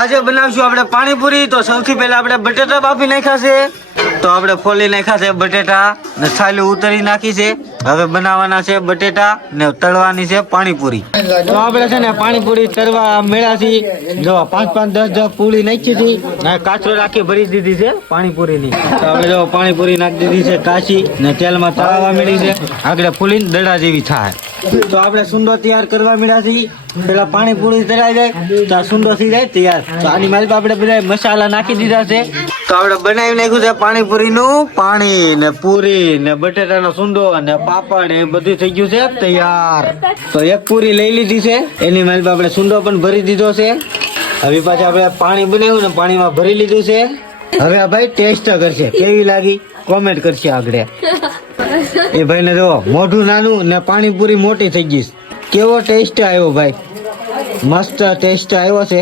આજે બનાવશું આપણે પાણીપુરી। તો સૌથી પહેલા આપણે બટેટા બાફી નાખ્યા છે, તો આપણે ફોલી નાખ્યા છે બટેટા ને છાલી ઉતરી નાખી છે। હવે બનાવવાના છે બટેટા ને તળવાની છે પાણીપુરી। તો આપણે છે ને પાણીપુરી તળવા મેળા છે, જો 5 5 10 10 પૂરી નાખી છે ને કાચો રાખી ભરી દીધી છે પાણીપુરીની। તો આપણે જો પાણીપુરી નાખી દીધી છે કાચી ને તેલમાં તળાવવા મળી છે, આગળ ફૂલીને દડા જેવી થાય। તો આપણે સુંદો તૈયાર કરવા મળ્યા છીએ। પેલા પાણીપુરી તળાઈ જાય તો સુંદો થઈ જાય તૈયાર। તો આની મારી આપણે બધા મસાલા નાખી દીધા છે। તો આપણે બનાવી નાખ્યું છે પાણીપુરીનું પાણી ને પૂરી ને બટેટાનો સુંદો અને પાપડ એ બધું થઈ ગયું છે તૈયાર। તો એક પૂરી લઈ લીધી છે, એની મારી આપણે સુંદો પણ ભરી દીધો છે। હવે પાછા આપણે પાણી બનાવ્યું ને પાણીમાં ભરી લીધું છે। હવે આ ભાઈ ટેસ્ટ કરશે, કેવી લાગી કોમેન્ટ કરશે આગળ। એ ભાઈ ને જો મોઢું નાનું ને પાણીપુરી મોટી થઈ ગઈ, કેવો ટેસ્ટ આવ્યો ભાઈ, મસ્ત ટેસ્ટ આવ્યો છે।